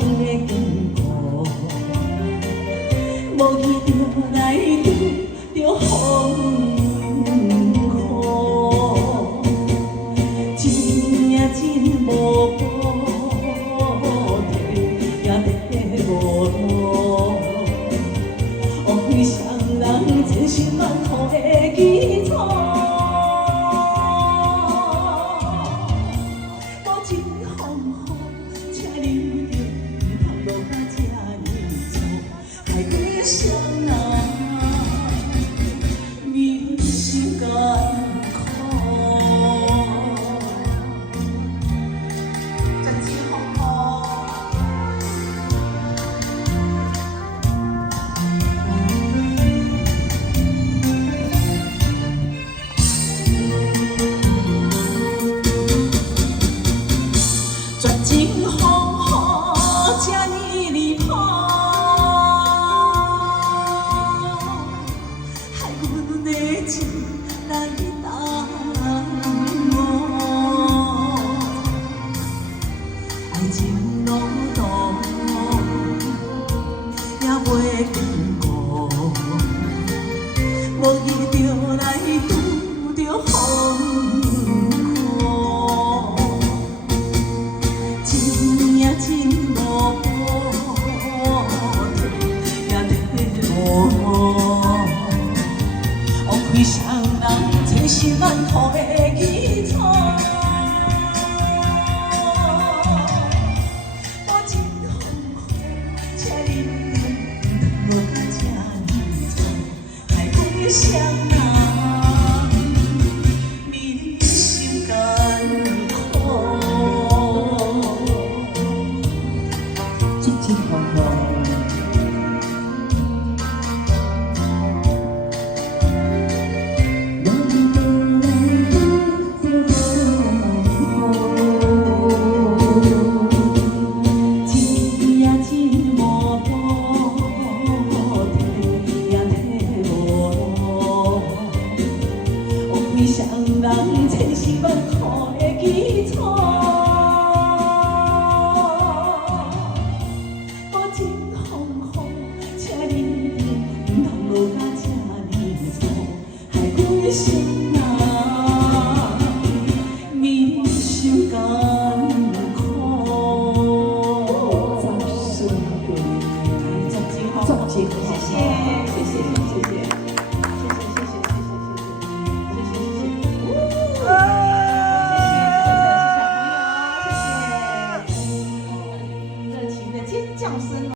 袂经过，无意着来拄着风雨，真真无补贴，也地无路。哦，为谁人千辛万苦的基础？无情风雨，请你着毋通落甲这呢粗，害几双人面心艰苦。真情风雨。绝情风雨这呢离谱，害阮的情来耽误，爱情路途也袂经过，无意着来拄着风雨。真也真无补贴，也地无路。哦，亏谁人千辛万苦的基础？无情风雨，请你毋通落甲这呢粗，害几双人面心艰苦。真情风雨。